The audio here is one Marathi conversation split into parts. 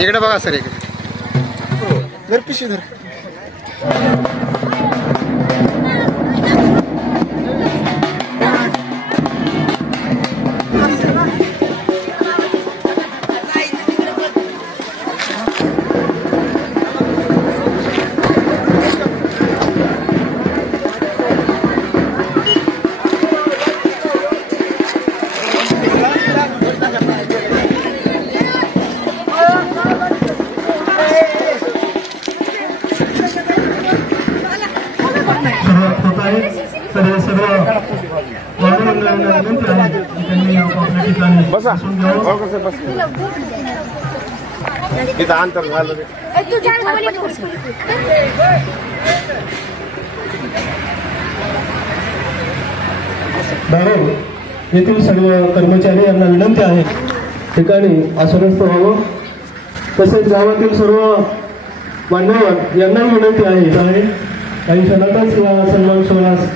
इकडे बघा सर, इकडे धर पिशवी धर. बसा इथं अंतर झालं. दारू येथील सर्व कर्मचारी यांना विनंती आहे ठिकाणी आश्वस्त व्हावं. तसेच गावातील सर्व मान्यवर यांनाही विनंती आहे काही क्षणातच या सन्मान सोहळ्यास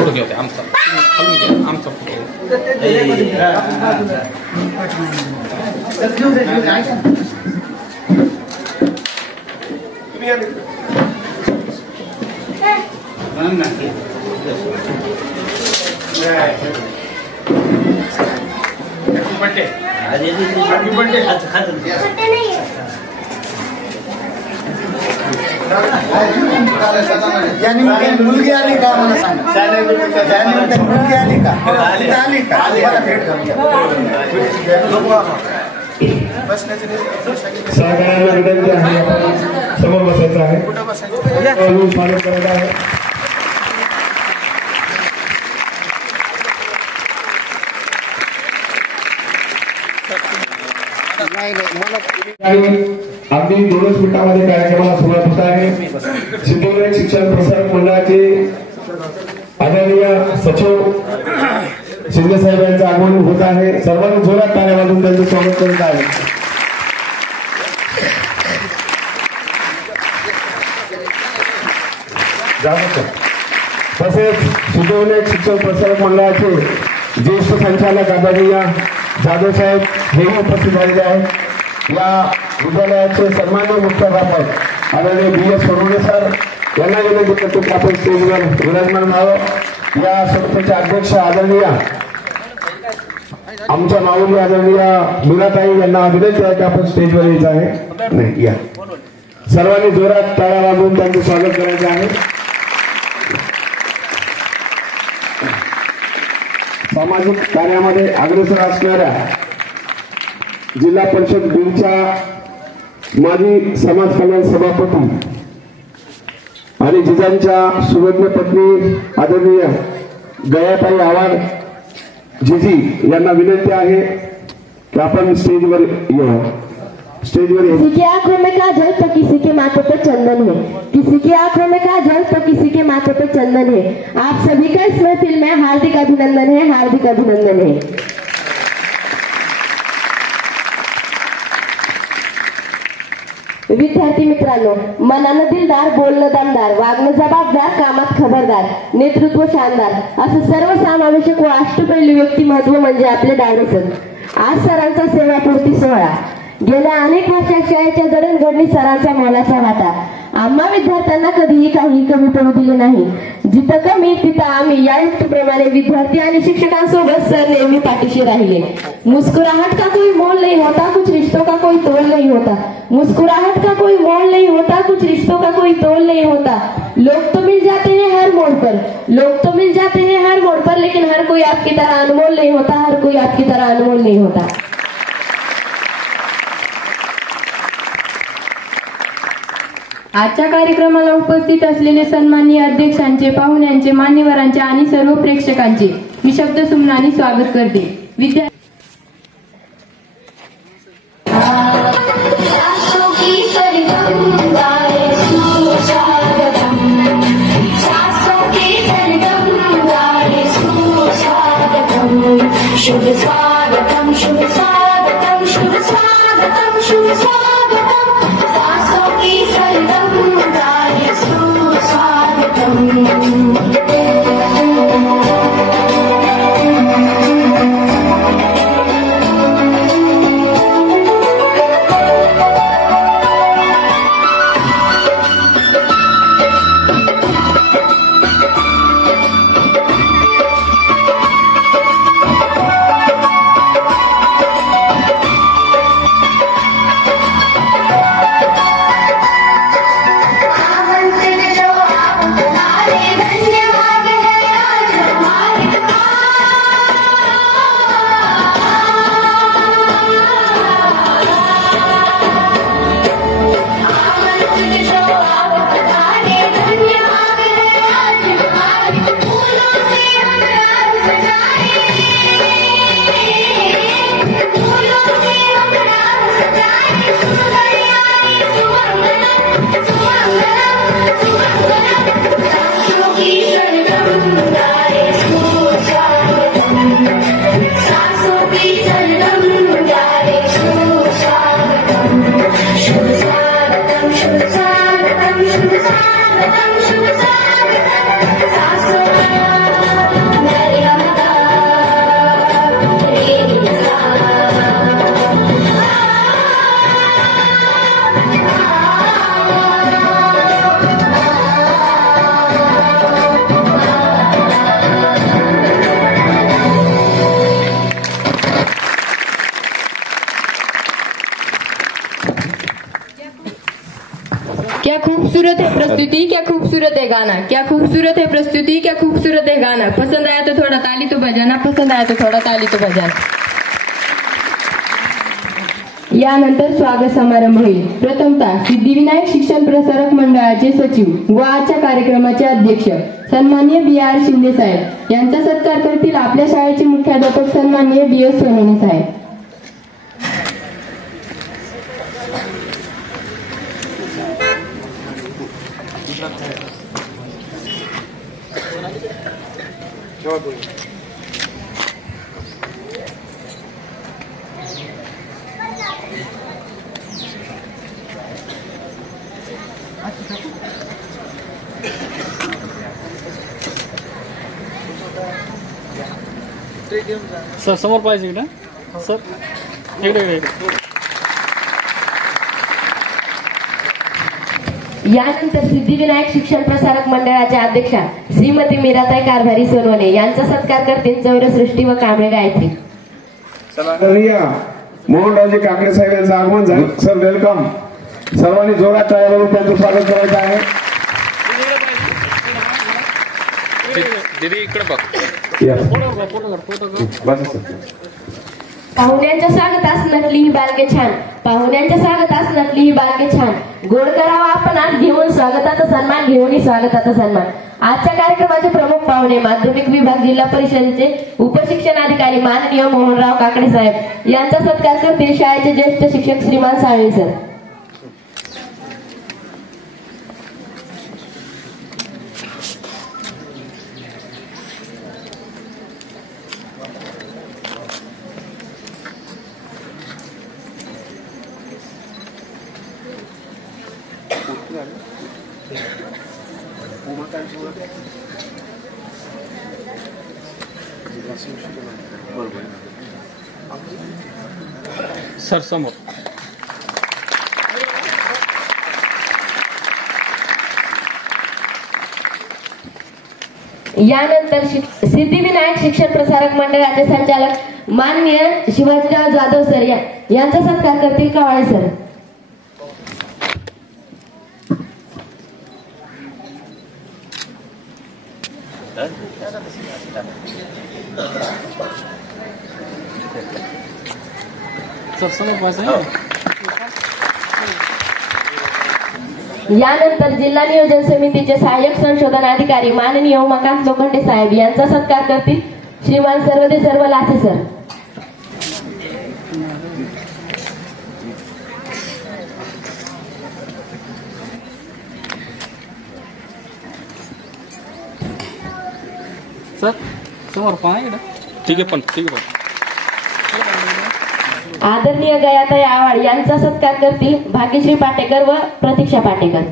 फोटो घेऊ आमचा खालून घ्या आमचा फोटो या निमित्ताने मुलगी आली का मला सांगा. या निमित्ताने मुलगी आली का आली का मला भेट सहकार्याला विनंती आहे. समोर बसायचं आहे. कुठं बसायचं रूल फॉलो करायचा आहे. अगदी 2 मिनिटांमध्ये कार्यक्रमाला सुरुवात होत आहे. सिद्धोदय शिक्षण प्रसारक मंडळाचे आदरणीय सचिव शिंदे साहेब यांचं आगमन होत आहे. सर्वांनी जोरात टाळ्या वाजवून त्यांचं स्वागत करत आहे. तसेच सिद्धोदय शिक्षण प्रसारक मंडळाचे ज्येष्ठ संचालक आदरणीय जाधव साहेब हेही उपस्थित झालेले आहेत. या विद्यालयाचे सन्माननीय मुख्याध्यापक आदरणीय BS सोनवणे सर यांना विनंती करतो की आपण स्टेजवर विराजमान व्हावं. या संस्थेचे अध्यक्ष आदरणीय आमच्या माऊली आदरणीय मीराताई यांना विनंती आहे की आपण स्टेजवर यायचं आहे. नाही या सर्वांनी जोरात टाळ्या वाजवून त्यांचं स्वागत करायचं आहे. सामाजिक कार्यामध्ये अग्रेसर असणाऱ्या जिल्हा परिषद बीडच्या माजी समाज कल्याण सभापती आणि जिजांच्या सुवर्ण पत्नी आदरणीय गयाताई आव्हाड जिजी यांना विनंती आहे की आपण स्टेजवर यावं. स्टेजवर किसी की आंखों में काजल तो किसी के माथे पे चंदन है. किसी की आंखों में काजल तो किसी के माथे पे चंदन है. आप सभी का इस महफिल में हार्दिक अभिनंदन है. हार्दिक अभिनंदन है. विद्यार्थी मित्रांनो, मनानं दिलदार, बोलणं दमदार, वागणं जबाबदार, कामात खबरदार, नेतृत्व शानदार असं सर्वसमावेशक व अष्टपैलू व्यक्तिमत्व म्हणजे आपले डायरे सर. आज सरांचा सेवापूर्ती सोहळा. गेल्या अनेक वर्षात शाळेच्या जडणघडणी सरांचा मोलाचा वाटा. आम्हा विद्यार्थ्यांना कधीही काही कमी पडू दिले नाही. जिथं कमी तिथं आम्ही या युक्तीप्रमाणे विद्यार्थी आणि शिक्षकांसोबत सर नेहमी पाठीशी राहिले. मुस्कुराहट का कोई मोल नहीं होता, कुछ रिश्तों का कोई तोल नहीं होता. मुस्कुराहट का कोई मोल नहीं होता, कुछ रिश्तों का कोई तोल नहीं होता. लोग तो मिल जाते हैं हर मोड़ पर, लोग तो मिल जाते हैं हर मोड़ पर, लेकिन हर कोई आपकी तरह अनमोल नहीं होता. हर कोई आपकी तरह अनमोल नहीं होता. आजच्या कार्यक्रमाला उपस्थित असलेले सन्माननीय अध्यक्षांचे, पाहुण्यांचे, मान्यवरांचे आणि सर्व प्रेक्षकांचे मी शब्दसुमनाने स्वागत करते. शुभ स्वागतम, शुभ स्वागतम, शुभ स्वागतम, शुभ स्वागतम. सासों की सरगम गाए सुस्वागतम. धन्यवाद. प्रस्तुति, क्या खूबसूरत है गाना, क्या खूबसूरत है प्रस्तुति, क्या खूबसूरत है गाना। पसंद आया तो थोड़ा ताली तो बजाना, पसंद आया तो थोड़ा ताली तो बजाना। यानंतर स्वागत समारंभ होईल। प्रथमतः सिद्धिविनायक शिक्षण प्रसारक मंडळाचे सचिव व आजच्या कार्यक्रमाचे अध्यक्ष सन्माननीय BR शिंदे साहेब यांचा सत्कार करतील आपल्या शाळेचे मुख्याध्यापक सन्माननीय BS सोनवणे साहेब। सर समोर पाहिजे इकडं सर, इकडे यानंतर सिद्धिविनायक शिक्षण प्रसारक मंडळाच्या अध्यक्षा श्रीमती मीराताई कारभारी सोनवणे यांचा सत्कार करतील चौरसृष्टी व कांबळे गायत्री। मोहनरावजी काकडे साहेब यांचं आगमन झालं। सर वेलकम, सर्वांनी जोरात टाळ्या वाजवून त्यांचं स्वागत करायचं आहे। दीदी इकडे बघ। पाहुण्यांच्या स्वागतास नटली ही बालके छान, पाहुण्यांच्या स्वागतास नटली ही बालके छान, गोड करावा आपण आज घेऊन स्वागताचा सन्मान, घेऊन स्वागताचा सन्मान। आजच्या कार्यक्रमाचे प्रमुख पाहुणे माध्यमिक विभाग जिल्हा परिषदेचे उपशिक्षणाधिकारी माननीय मोहनराव काकडे साहेब यांचा सत्कार करतील शाळेचे ज्येष्ठ शिक्षक श्रीमान साळवे सर। सर समोर। यानंतर सिद्धिविनायक शिक्षण प्रसारक मंडळाचे संचालक माननीय शिवाजीराव जाधव सर यांचा सत्कार करतील कावळे सर। सर समोर पाहिजे। यानंतर जिल्हा नियोजन समितीचे सहाय्यक संशोधन अधिकारी माननीय उमाकांत लोखंडे साहेब यांचा सत्कार करतील श्रीमान सर्वदे सर्व लासे सर। सर समोर पाहा इकडं। ठीक आहे पण, ठीक आहे। आदरणीय गयाताई आव्हाड यांचा सत्कार करतील भाग्यश्री पाटेकर व प्रतीक्षा पाटेकर।